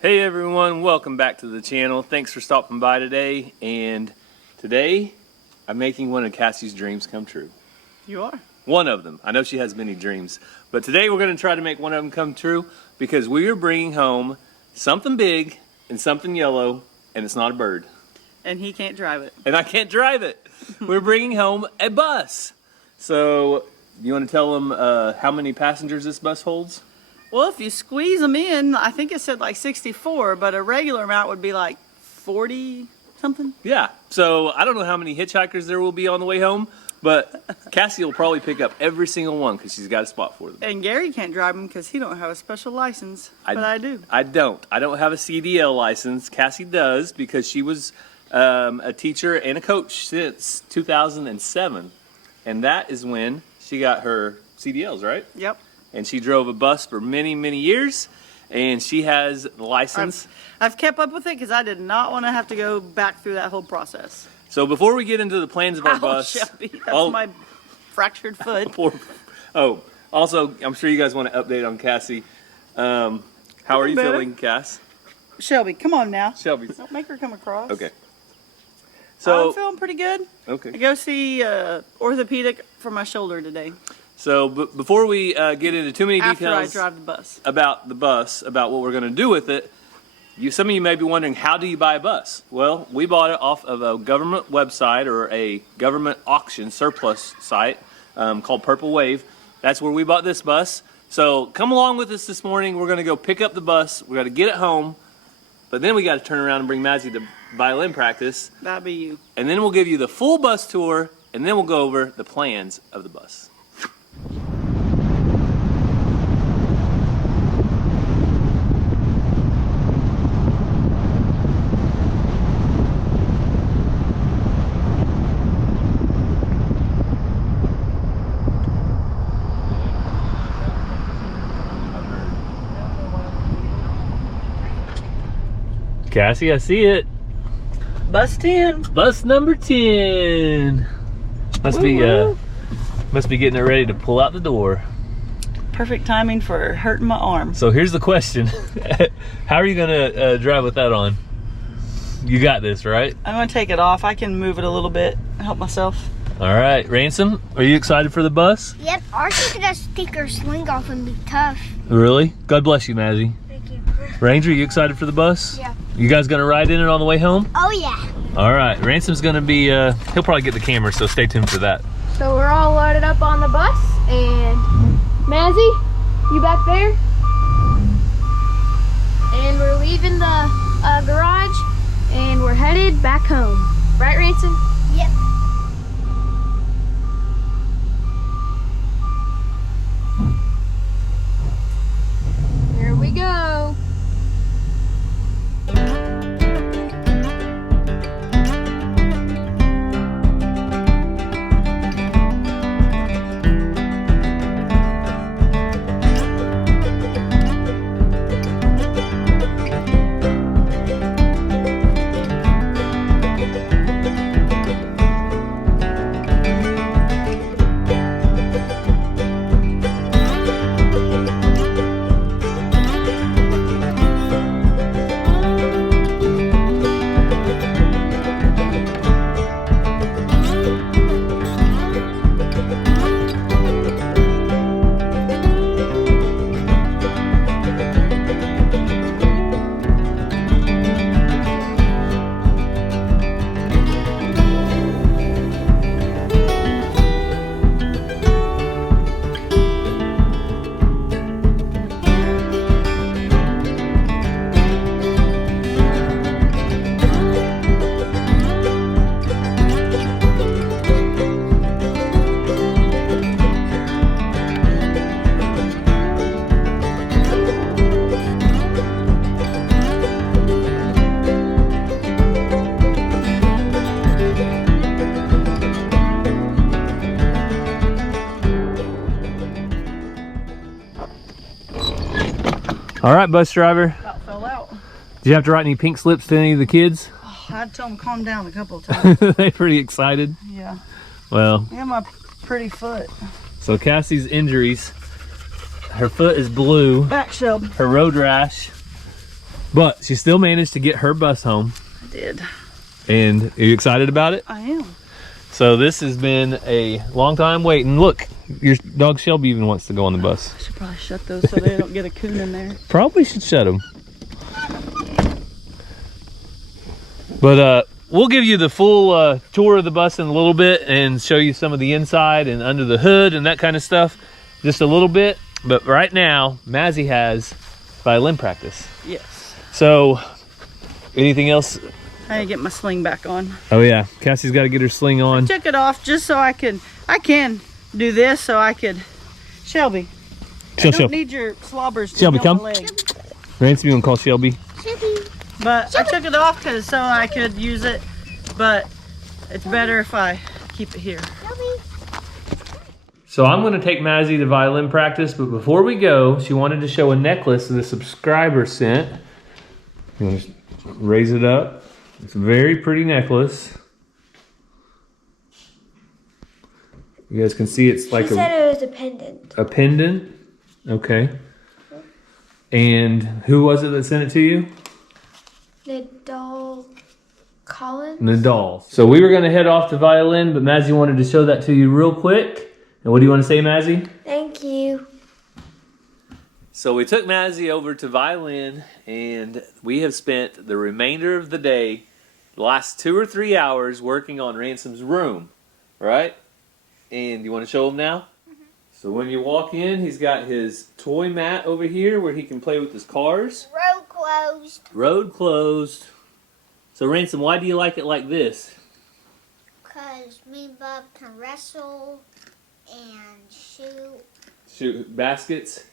Hey everyone, welcome back to the channel. Thanks for stopping by today. And today I'm making one of Cassie's dreams come true. You are? One of them. I know she has many dreams, but today we're going to try to make one of them come true because we are bringing home something big and something yellow, and it's not a bird. And he can't drive it. And I can't drive it. We're bringing home a bus. So you want to tell them how many passengers this bus holds? Well, if you squeeze them in, I think it said like 64, but a regular amount would be like 40 something. Yeah, so I don't know how many hitchhikers there will be on the way home, but Cassie will probably pick up every single one because she's got a spot for them. And Gary can't drive them because he don't have a special license, but I do. I don't have a CDL license. Cassie does because she was a teacher and a coach since 2007, and that is when she got her CDLs, right? Yep. And she drove a bus for many, many years, and she has the license. I've kept up with it because I did not want to have to go back through that whole process. So before we get into the plans of our bus, Shelby, that's my fractured foot. Also, I'm sure you guys want to update on Cassie. How are you feeling, Cass? Shelby, come on now. Shelby, don't make her come across. Okay. So I'm feeling pretty good. Okay. I go see orthopedic for my shoulder today. So before we get into too many details after I drive the bus. About the bus, about what we're going to do with it, some of you may be wondering, how do you buy a bus? Well, we bought it off of a government website or a government auction surplus site called Purple Wave. That's where we bought this bus. So come along with us this morning. We're going to go pick up the bus. We're going to get it home. But then we got to turn around and bring Mazzy to violin practice. That'd be you. And then we'll give you the full bus tour, and then we'll go over the plans of the bus. Cassie, I see it. Bus 10. Bus number 10. Must be getting it ready to pull out the door. Perfect timing for hurting my arm. So here's the question. How are you gonna drive with that on? You got this, right? I'm gonna take it off. I can move it a little bit, help myself. All right, Ransom, are you excited for the bus? Yep, ours could just take our swing off and be tough. Really? God bless you, Mazzy. Thank you. Ranger, you excited for the bus? Yeah. You guys gonna ride in it on the way home? Oh yeah. All right, Ransom's gonna be, he'll probably get the camera, so stay tuned for that. So we're all loaded up on the bus, and Mazzy, you back there? And we're leaving the garage, and we're headed back home. Right, Ransom? Yep. Here we go. All right, bus driver. About fell out. Did you have to write any pink slips to any of the kids? Oh, I had to tell them calm down a couple of times. They pretty excited. Yeah. Well. Yeah, my pretty foot. So Cassie's injuries. Her foot is blue. Back, Shelby. Her road rash. But she still managed to get her bus home. I did. And are you excited about it? I am. So this has been a long time waiting. Look, your dog Shelby even wants to go on the bus. I should probably shut those so they don't get a coon in there. Probably should shut them. But we'll give you the full tour of the bus in a little bit and show you some of the inside and under the hood and that kind of stuff just a little bit. But right now, Mazzy has violin practice. Yes. So, anything else? I need to get my sling back on. Oh yeah, Cassie's got to get her sling on. Took it off just so I can do this so I could. Shelby, I don't need your slobbers to Shelby, get on come. my leg. Ransom, you want to call Shelby? But I took it off so I could use it, but it's better if I keep it here. So I'm going to take Mazzy to violin practice, but before we go, she wanted to show a necklace that a subscriber sent. You want to raise it up? It's a very pretty necklace. You guys can see it's like She said it was a pendant. a pendant. Okay. And who was it that sent it to you? Nadal Collins. Nadal. So we were going to head off to violin, but Mazzy wanted to show that to you real quick. And what do you want to say, Mazzy? Thank you. So we took Mazzy over to violin, and we have spent the remainder of the day, the last 2 or 3 hours, working on Ransom's room, right? And you want to show him now? Mm-hmm. So when you walk in, he's got his toy mat over here where he can play with his cars. Road closed. Road closed. So Ransom, why do you like it like this? Because me and Bob can wrestle and shoot. Shoot baskets.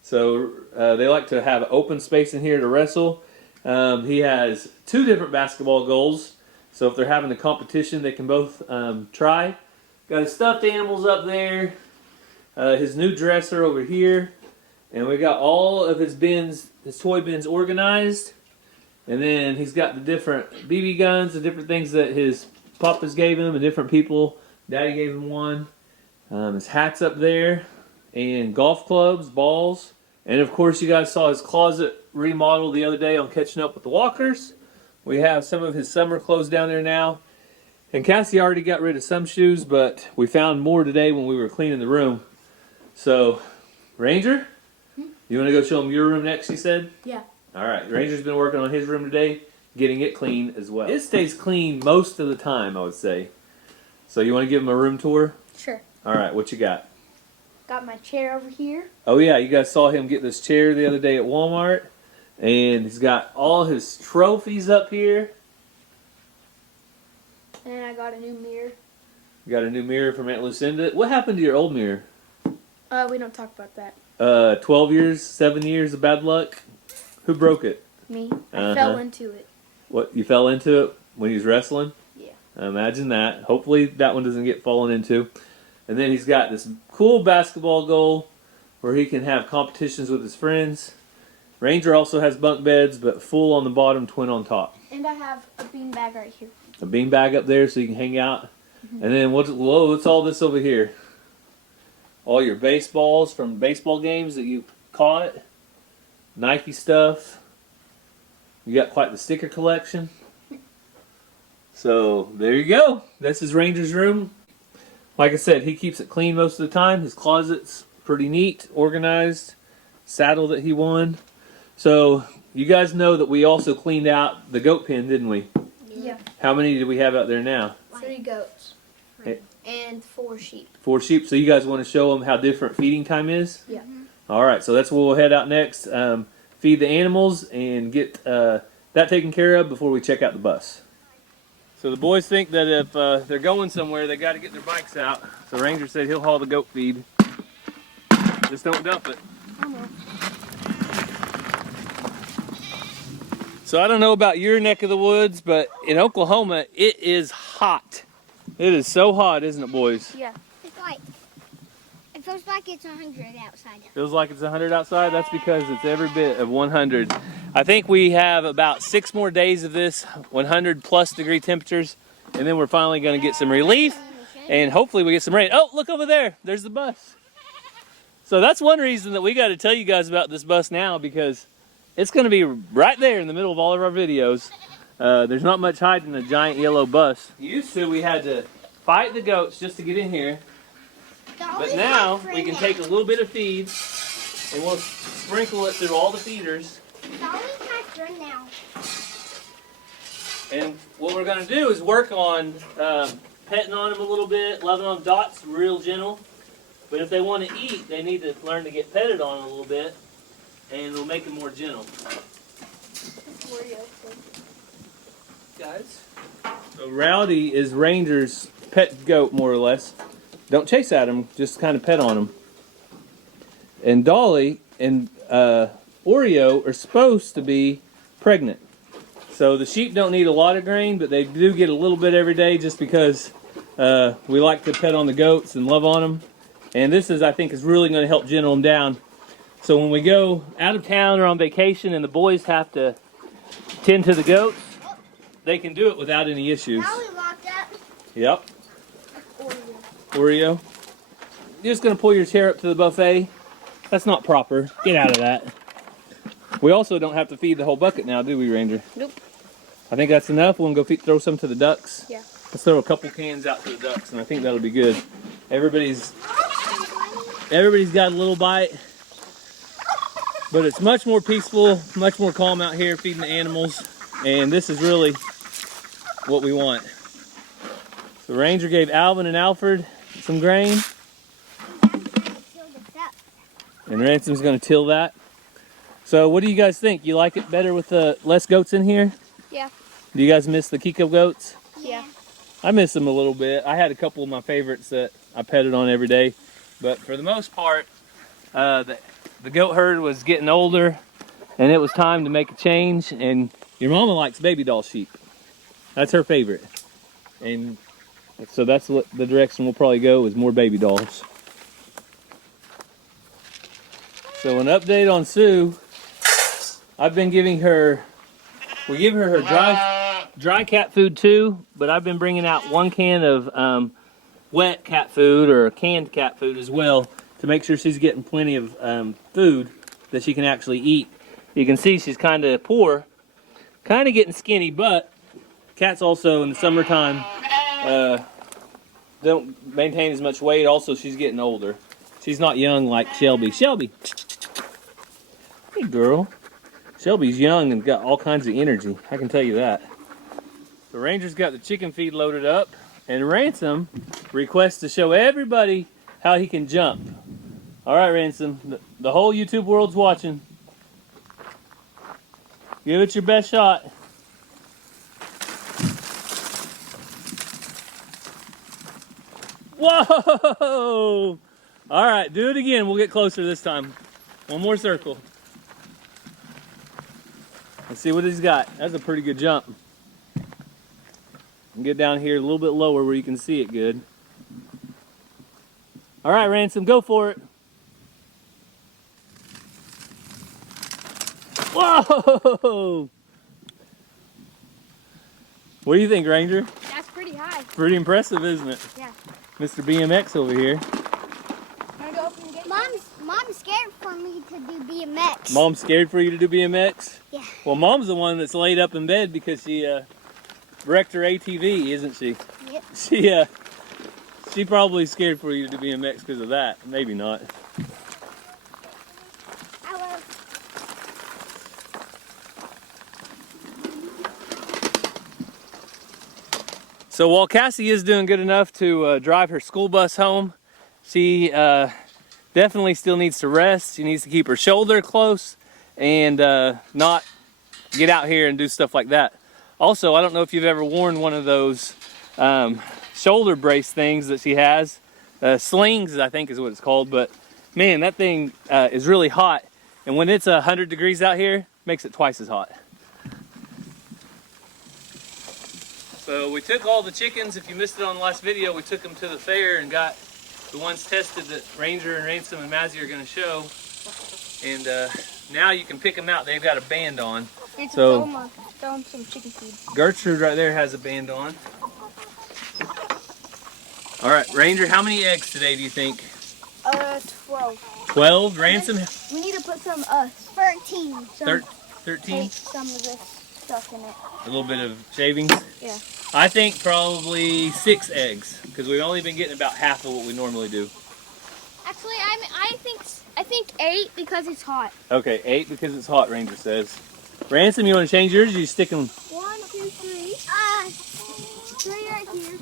So they like to have open space in here to wrestle. He has 2 different basketball goals. So if they're having a competition, they can both try. Got his stuffed animals up there. His new dresser over here. And we got all of his bins, his toy bins organized. And then he's got the different BB guns, the different things that his papas gave him and different people. Daddy gave him one. His hat's up there. And golf clubs, balls. And of course you guys saw his closet remodel the other day on catching up with the walkers. We have some of his summer clothes down there now. And Cassie already got rid of some shoes, but we found more today when we were cleaning the room. So, Ranger, you want to go show him your room next, you said? Yeah. All right, Ranger's been working on his room today, getting it clean as well. It stays clean most of the time, I would say. So you want to give him a room tour? Sure. All right, what you got? Got my chair over here. Oh yeah, you guys saw him get this chair the other day at Walmart. And he's got all his trophies up here. And I got a new mirror. You got a new mirror from Aunt Lucinda. What happened to your old mirror? We don't talk about that. 12 years, 7 years of bad luck? Who broke it? Me. I fell into it. What, you fell into it when he was wrestling? Yeah. Imagine that. Hopefully that one doesn't get fallen into. And then he's got this cool basketball goal where he can have competitions with his friends. Ranger also has bunk beds, but full on the bottom, twin on top. And I have a beanbag right here. A beanbag up there so you can hang out. And then what's all this over here? All your baseballs from baseball games that you caught. Nike stuff. You got quite the sticker collection. So there you go. This is Ranger's room. Like I said, he keeps it clean most of the time. His closet's pretty neat, organized. Saddle that he won. So you guys know that we also cleaned out the goat pen, didn't we? Yeah. How many do we have out there now? 3 goats. Hey. And 4 sheep. 4 sheep. So you guys want to show them how different feeding time is? Yeah. All right. So that's where we'll head out next. Feed the animals and get that taken care of before we check out the bus. So the boys think that if they're going somewhere, they got to get their bikes out. So Ranger said he'll haul the goat feed. Just don't dump it. So I don't know about your neck of the woods, but in Oklahoma, it is hot. It is so hot, isn't it, boys? Yeah. It feels like it's 100 outside. Feels like it's 100 outside? That's because it's every bit of 100. I think we have about 6 more days of this 100 plus degree temperatures, and then we're finally going to get some relief, and hopefully we get some rain. Oh, look over there. There's the bus. So that's one reason that we got to tell you guys about this bus now, because It's going to be right there in the middle of all of our videos. There's not much hiding in a giant yellow bus. Used to, we had to fight the goats just to get in here. But now, we can take a little bit of feed and we'll sprinkle it through all the feeders. And what we're going to do is work on petting on them a little bit, loving on Dot's real gentle. But if they want to eat, they need to learn to get petted on a little bit, and it'll make them more gentle. Guys. So Rowdy is Ranger's pet goat, more or less. Don't chase at him, just kind of pet on him. And Dolly and Oreo are supposed to be pregnant. So the sheep don't need a lot of grain, but they do get a little bit every day just because we like to pet on the goats and love on them. And this is, I think, is really going to help gentle them down. So when we go out of town or on vacation and the boys have to tend to the goats, they can do it without any issues. Yep. Oreo. You're just going to pull your chair up to the buffet? That's not proper. Get out of that. We also don't have to feed the whole bucket now, do we, Ranger? Nope. I think that's enough. We'll go throw some to the ducks. Yeah. Let's throw a couple cans out to the ducks, and I think that'll be good. Everybody's got a little bite, but it's much more peaceful, much more calm out here feeding the animals, and this is really what we want. So Ranger gave Alvin and Alfred some grain, and Ransom's going to till that. So what do you guys think? You like it better with less goats in here? Yeah. Do you guys miss the Kiko goats? Yeah. I miss them a little bit. I had a couple of my favorites that I petted on every day. But for the most part, the goat herd was getting older, and it was time to make a change. And your mama likes baby doll sheep. That's her favorite. And so that's what the direction we'll probably go, is more baby dolls. So an update on Sue. I've been giving her, we give her dry cat food too, but I've been bringing out 1 can of wet cat food or canned cat food as well to make sure she's getting plenty of food that she can actually eat. You can see she's kind of poor, kind of getting skinny, but cats also in the summertime don't maintain as much weight. Also, she's getting older. She's not young like Shelby. Shelby! Hey girl. Shelby's young and got all kinds of energy, I can tell you that. The Ranger's got the chicken feed loaded up, and Ransom requests to show everybody how he can jump. All right, Ransom, the whole YouTube world's watching. Give it your best shot. Whoa! All right, do it again. We'll get closer this time. One more circle. Let's see what he's got. That's a pretty good jump. And get down here a little bit lower where you can see it good. All right, Ransom, go for it. Whoa! What do you think, Ranger? That's pretty high. Pretty impressive, isn't it? Yeah. Mr. BMX over here. Mom's scared for me to do BMX. Mom's scared for you to do BMX? Yeah. Well, Mom's the one that's laid up in bed because she wrecked her ATV, isn't she? Yep. She probably scared for you to do BMX because of that. Maybe not. I will. So while Cassie is doing good enough to drive her school bus home, she definitely still needs to rest. She needs to keep her shoulder close and not get out here and do stuff like that. Also, I don't know if you've ever worn one of those shoulder brace things that she has. Slings, I think is what it's called. But man, that thing is really hot. And when it's 100 degrees out here, it makes it twice as hot. So we took all the chickens. If you missed it on the last video, we took them to the fair and got the ones tested that Ranger and Ransom and Mazzy are going to show. And now you can pick them out. They've got a band on. So throw them some chicken feed. Gertrude right there has a band on. All right, Ranger, how many eggs today do you think? 12. 12. Ransom? We need to put some 13. 13? take some of this stuff in it. A little bit of shavings? Yeah. I think probably 6 eggs, because we've only been getting about half of what we normally do. Actually, I think 8 because it's hot. Okay, 8 because it's hot, Ranger says. Ransom, you want to change yours, or you stick them? 1, 2, 3. 3 right here.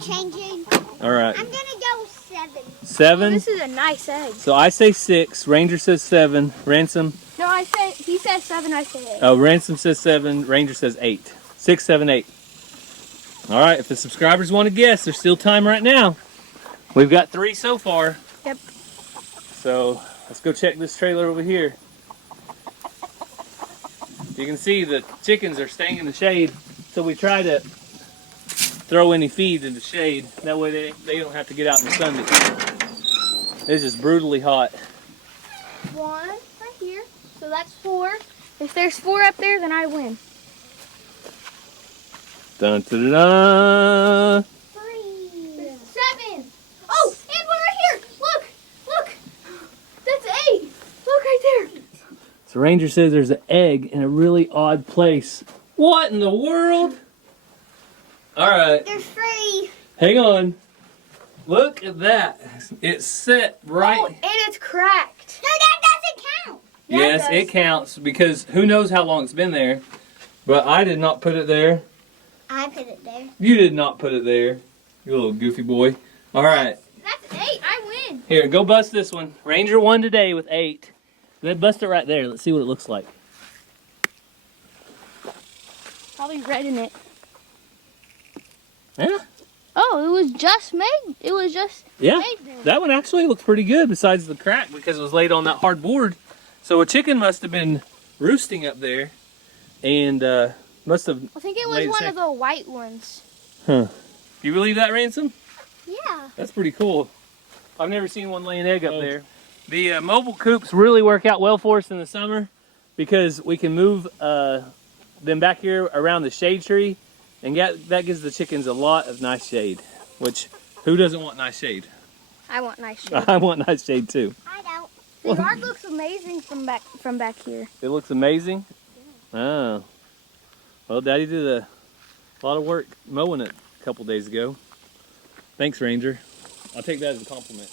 Changing. All right. I'm gonna go 7. 7? This is a nice egg. So I say 6, Ranger says 7, Ransom, No, he says 7, I say 8. oh, Ransom says 7, Ranger says 8. 6, 7, 8. All right, if the subscribers want to guess, there's still time right now. We've got 3 so far. Yep. So let's go check this trailer over here. You can see the chickens are staying in the shade, so we try to throw any feed in the shade. That way they don't have to get out in the sun to eat. It's just brutally hot. 1 right here. So that's 4. If there's 4 up there, then I win. Dun, dun, dun, dun. 3. 7. Oh, and one right here. Look. That's 8. Look right there. So Ranger says there's an egg in a really odd place. What in the world? All right, There's 3. hang on. Look at that. It's set right. Oh, and it's cracked. No, that doesn't count. Yeah, Yes, does. it counts because who knows how long it's been there. But I did not put it there. I put it there. You did not put it there. You little goofy boy. All right, That's 8. I win. here, go bust this one. Ranger won today with 8. Then bust it right there. Let's see what it looks like. Probably red in it. Yeah, Oh, it was just made. It was just yeah. made there. That one actually looks pretty good besides the crack because it was laid on that hard board. So a chicken must have been roosting up there and must have. I think it was Wait a one sec. of the white ones. Huh. You believe that, Ransom? Yeah. That's pretty cool. I've never seen one lay an egg up there. The mobile coops really work out well for us in the summer because we can move them back here around the shade tree, and that gives the chickens a lot of nice shade, which who doesn't want nice shade? I want nice shade. I want nice shade too. I don't. The yard looks amazing from back here. It looks amazing. Oh. Well, Daddy did a lot of work mowing it a couple days ago. Thanks, Ranger. I'll take that as a compliment.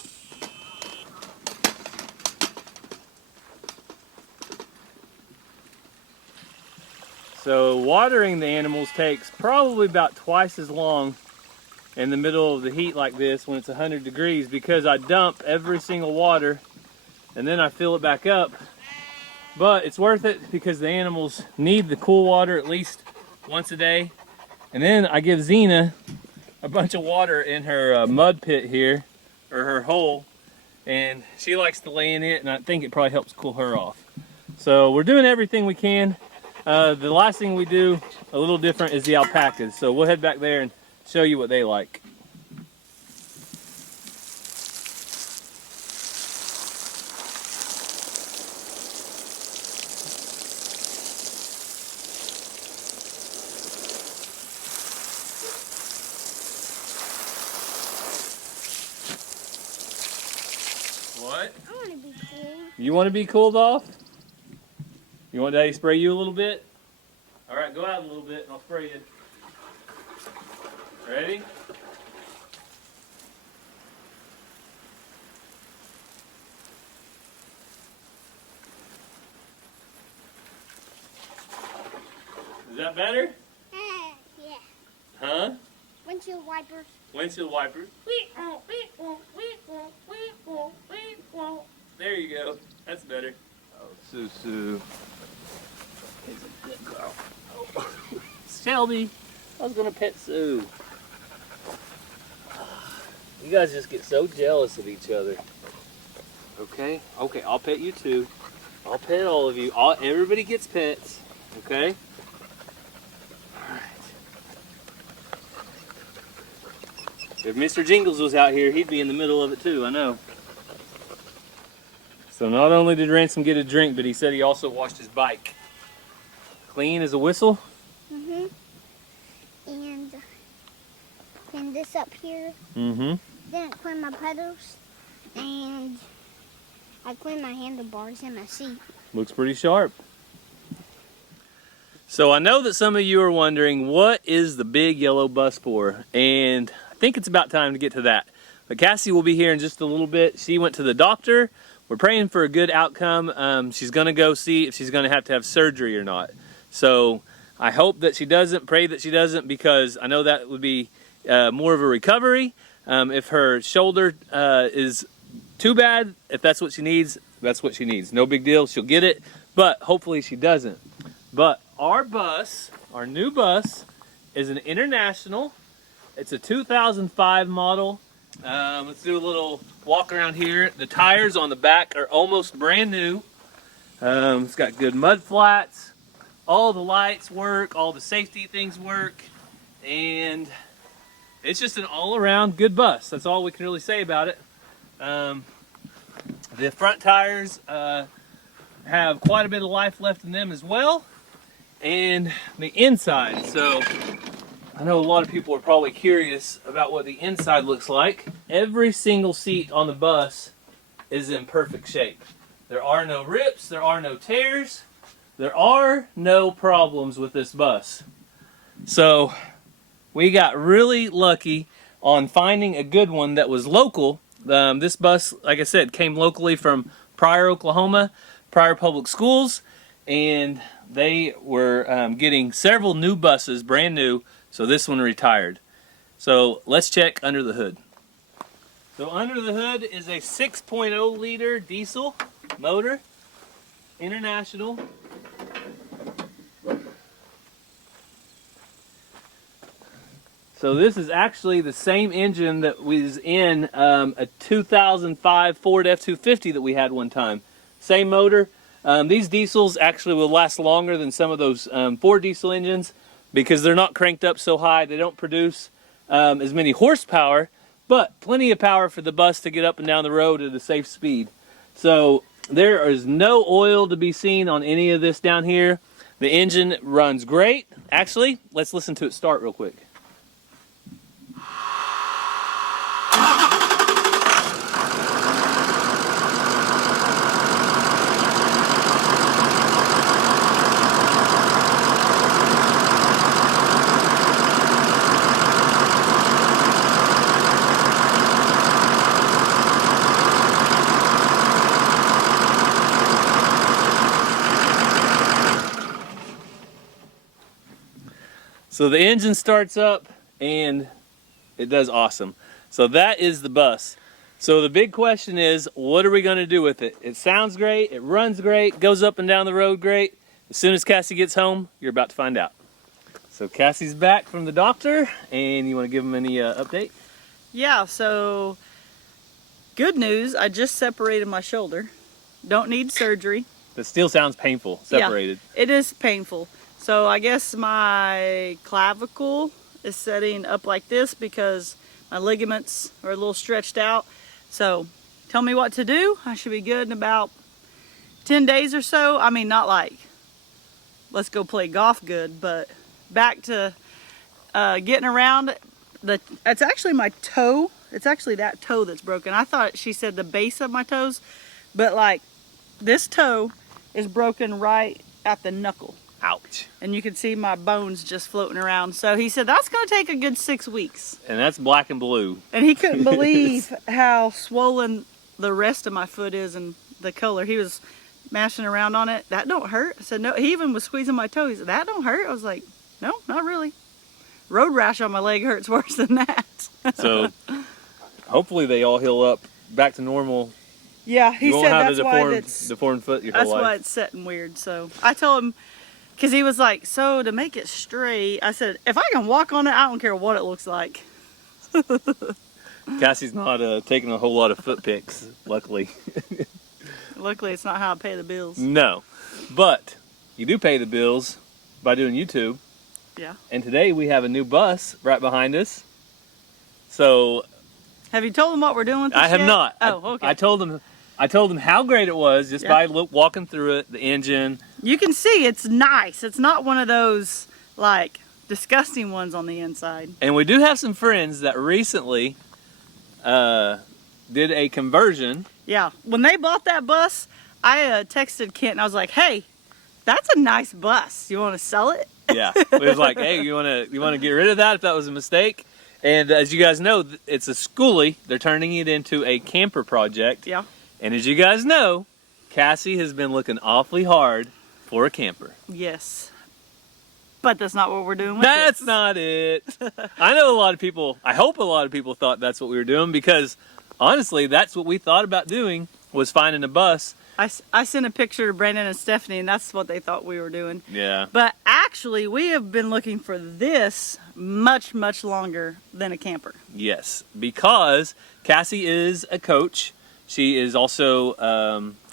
So watering the animals takes probably about twice as long in the middle of the heat like this when it's 100 degrees because I dump every single water and then I fill it back up. But it's worth it because the animals need the cool water at least once a day. And then I give Xena a bunch of water in her mud pit here, or her hole, and she likes to lay in it, and I think it probably helps cool her off. So we're doing everything we can. The last thing we do a little different is the alpacas. So we'll head back there and show you what they like. What? I want to be cool. You want to be cooled off? You want Daddy to spray you a little bit? All right, go out a little bit and I'll spray you. Ready? Is that better? Yeah. Huh? Windshield wipers. Windshield wipers. There you go. That's better. Oh, Susu is a good girl. Oh. Shelby, I was gonna pet Sue. You guys just get so jealous of each other. Okay, okay, I'll pet you too. I'll pet all of you. Everybody gets pets. Okay. All right. If Mr. Jingles was out here, he'd be in the middle of it too. I know. So not only did Ransom get a drink, but he said he also washed his bike. Clean as a whistle. Mm-hmm. And clean this up here. Mm-hmm. Then I clean my pedals. And I clean my handlebars and my seat. Looks pretty sharp. So I know that some of you are wondering, what is the big yellow bus for? And I think it's about time to get to that. But Cassie will be here in just a little bit. She went to the doctor. We're praying for a good outcome. She's going to go see if she's going to have surgery or not. So I hope that she doesn't, pray that she doesn't, because I know that would be more of a recovery. If her shoulder is too bad, if that's what she needs, that's what she needs. No big deal, she'll get it, but hopefully she doesn't. But our bus, our new bus, is an International. It's a 2005 model. Let's do a little walk around here. The tires on the back are almost brand new. It's got good mud flats. All the lights work, all the safety things work, and it's just an all-around good bus. That's all we can really say about it. The front tires have quite a bit of life left in them as well, and the inside. So I know a lot of people are probably curious about what the inside looks like. Every single seat on the bus is in perfect shape. There are no rips, there are no tears, there are no problems with this bus. So we got really lucky on finding a good one that was local. This bus, like I said, came locally from Pryor, Oklahoma, Pryor Public Schools, and they were getting several new buses, brand new, so this one retired. So let's check under the hood. So under the hood is a 6.0 liter diesel motor, International. So this is actually the same engine that was in a 2005 Ford F-250 that we had one time. Same motor. These diesels actually will last longer than some of those Ford diesel engines because they're not cranked up so high. They don't produce as many horsepower, but plenty of power for the bus to get up and down the road at a safe speed. So there is no oil to be seen on any of this down here. The engine runs great. Actually, let's listen to it start real quick. So the engine starts up and it does awesome. So that is the bus. So the big question is, what are we going to do with it? It sounds great, it runs great, goes up and down the road great. As soon as Cassie gets home, you're about to find out. So Cassie's back from the doctor, and you want to give him any update? Yeah, so good news, I just separated my shoulder. Don't need surgery. That still sounds painful, separated. Yeah, it is painful. So I guess my clavicle is setting up like this because my ligaments are a little stretched out. So tell me what to do. I should be good in about 10 days or so. I mean, not like, let's go play golf good, but back to getting around. It's actually my toe. It's actually that toe that's broken. I thought she said the base of my toes, but like this toe is broken right at the knuckle. Ouch. And you can see my bones just floating around. So he said that's going to take a good 6 weeks. And that's black and blue. And he couldn't believe how swollen the rest of my foot is and the color. He was mashing around on it. That don't hurt. I said, no. He even was squeezing my toe. He said, that don't hurt. I was like, no, not really. Road rash on my leg hurts worse than that. So hopefully they all heal up back to normal. Yeah, he said that's why it's deformed foot your whole life. That's why it's setting weird. So I told him, because he was like, so to make it straight, I said, if I can walk on it, I don't care what it looks like. Cassie's not taking a whole lot of foot pics, luckily. Luckily, it's not how I pay the bills. No, but you do pay the bills by doing YouTube. Yeah. And today we have a new bus right behind us. So have you told them what we're doing with this I have yet? not. Oh, okay. I told them how great it was just by walking through it, the engine. You can see it's nice. It's not one of those like disgusting ones on the inside. And we do have some friends that recently did a conversion. Yeah. When they bought that bus, I texted Kent and I was like, hey, That's a nice bus. You want to sell it? Yeah, it was like, hey, you want to get rid of that if that was a mistake? And as you guys know, it's a schoolie. They're turning it into a camper project. Yeah. And as you guys know, Cassie has been looking awfully hard for a camper. Yes. But that's not what we're doing with That's this. not it. I know a lot of people, I hope a lot of people thought that's what we were doing, because honestly, that's what we thought about doing, was finding a bus. I sent a picture to Brandon and Stephanie, and that's what they thought we were doing. Yeah. But actually, we have been looking for this much, much longer than a camper. Yes, because Cassie is a coach. She is also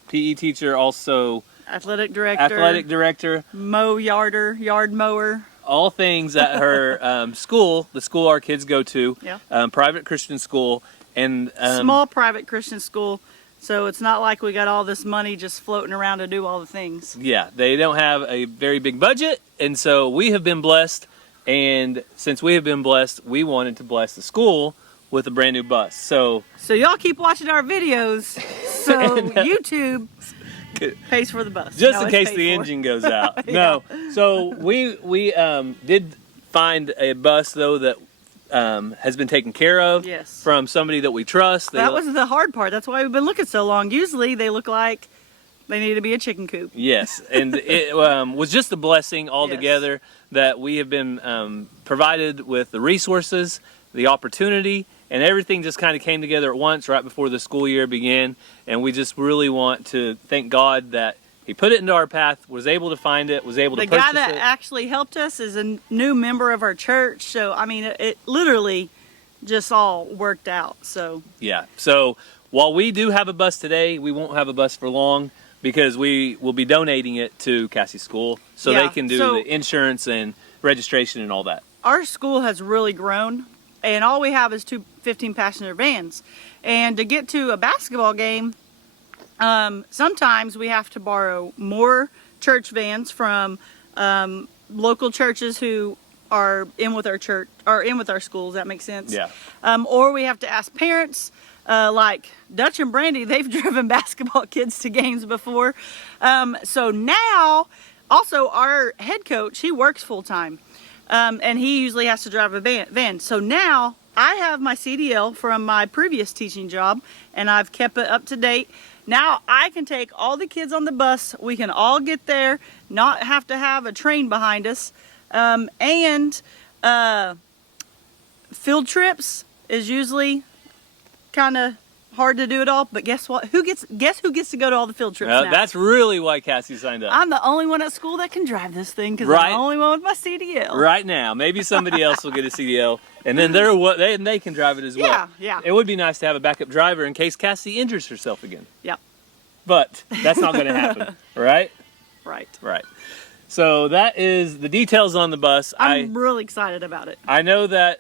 PE teacher, also Athletic director. Yard mower. All things at her school, the school our kids go to, Yeah. Private Christian school. And Small private Christian school. So it's not like we got all this money just floating around to do all the things. Yeah, they don't have a very big budget, and so we have been blessed, and since we have been blessed, we wanted to bless the school with a brand new bus. So y'all keep watching our videos so YouTube pays for the bus. just No, in it's case paid the for. engine goes out. No, so we did find a bus though that has been taken care of. Yes. From somebody that we trust. That was the hard part. That's why we've been looking so long. Usually they look like they need to be a chicken coop. Yes, and it was just a blessing altogether that we have been provided with the resources, the opportunity, and everything just kind of came together at once right before the school year began. And we just really want to thank God that He put it into our path, was able to find it, was able to purchase it. The guy that actually helped us is a new member of our church. So, I mean, it literally just all worked out. So Yeah, so while we do have a bus today, we won't have a bus for long, because we will be donating it to Cassie's school so Yeah, they can do so- the insurance and registration and all that. our school has really grown, and all we have is two 15-passenger vans. And to get to a basketball game, sometimes we have to borrow more church vans from local churches who are in with our church, or in with our schools. That makes sense. Yeah. Or we have to ask parents. Like Dutch and Brandy, they've driven basketball kids to games before. So now, also our head coach, he works full time, and he usually has to drive a van. So now I have my CDL from my previous teaching job, and I've kept it up to date. Now I can take all the kids on the bus. We can all get there, not have to have a train behind us, and field trips is usually kind of hard to do it all, but guess what? Guess who gets to go to all the field trips now? That's really why Cassie signed up. I'm the only one at school that can drive this thing, because Right. I'm the only one with my CDL. Right now, maybe somebody else will get a CDL, and then they can drive it as well. Yeah, yeah. It would be nice to have a backup driver in case Cassie injures herself again, Yep, but that's not going to happen, right? right. Right. So that is the details on the bus. I'm really excited about it. I know that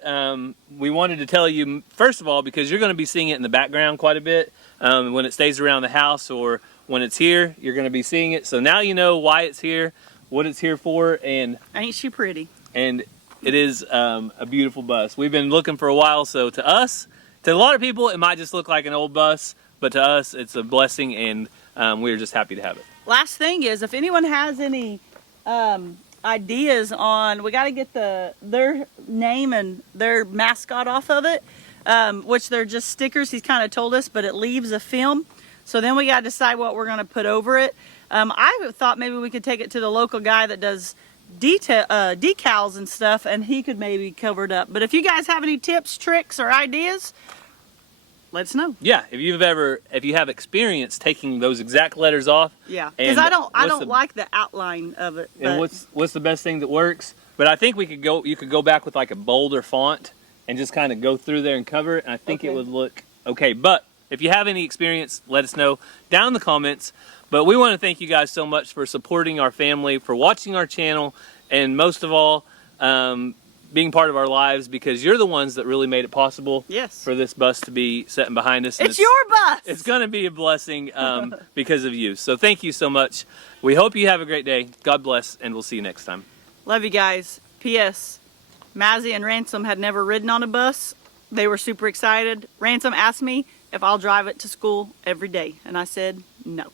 we wanted to tell you, first of all, because you're going to be seeing it in the background quite a bit. When it stays around the house or when it's here, you're going to be seeing it. So now you know why it's here, what it's here for, and Ain't she pretty? it is a beautiful bus. We've been looking for a while, so to us, to a lot of people, it might just look like an old bus, but to us, it's a blessing, and we're just happy to have it. Last thing is, if anyone has any ideas on, we got to get their name and their mascot off of it, which they're just stickers. He's kind of told us, but it leaves a film. So then we got to decide what we're going to put over it. I thought maybe we could take it to the local guy that does decals and stuff, and he could maybe cover it up. But if you guys have any tips, tricks, or ideas, let us know. Yeah, if you have experience taking those exact letters off. Yeah, because and I don't like the outline of it. And what's the best thing that works? But I think you could go back with like a bolder font and just kind of go through there and cover it, and I think it would look okay. But if you have any experience, let us know down in the comments. But we want to thank you guys so much for supporting our family, for watching our channel, and most of all, being part of our lives, because you're the ones that really made it possible for this bus to be sitting behind us. It's your bus! It's going to be a blessing because of you. So thank you so much. We hope you have a great day. God bless, and we'll see you next time. Love you guys. P.S. Mazzy and Ransom had never ridden on a bus. They were super excited. Ransom asked me if I'll drive it to school every day, and I said no.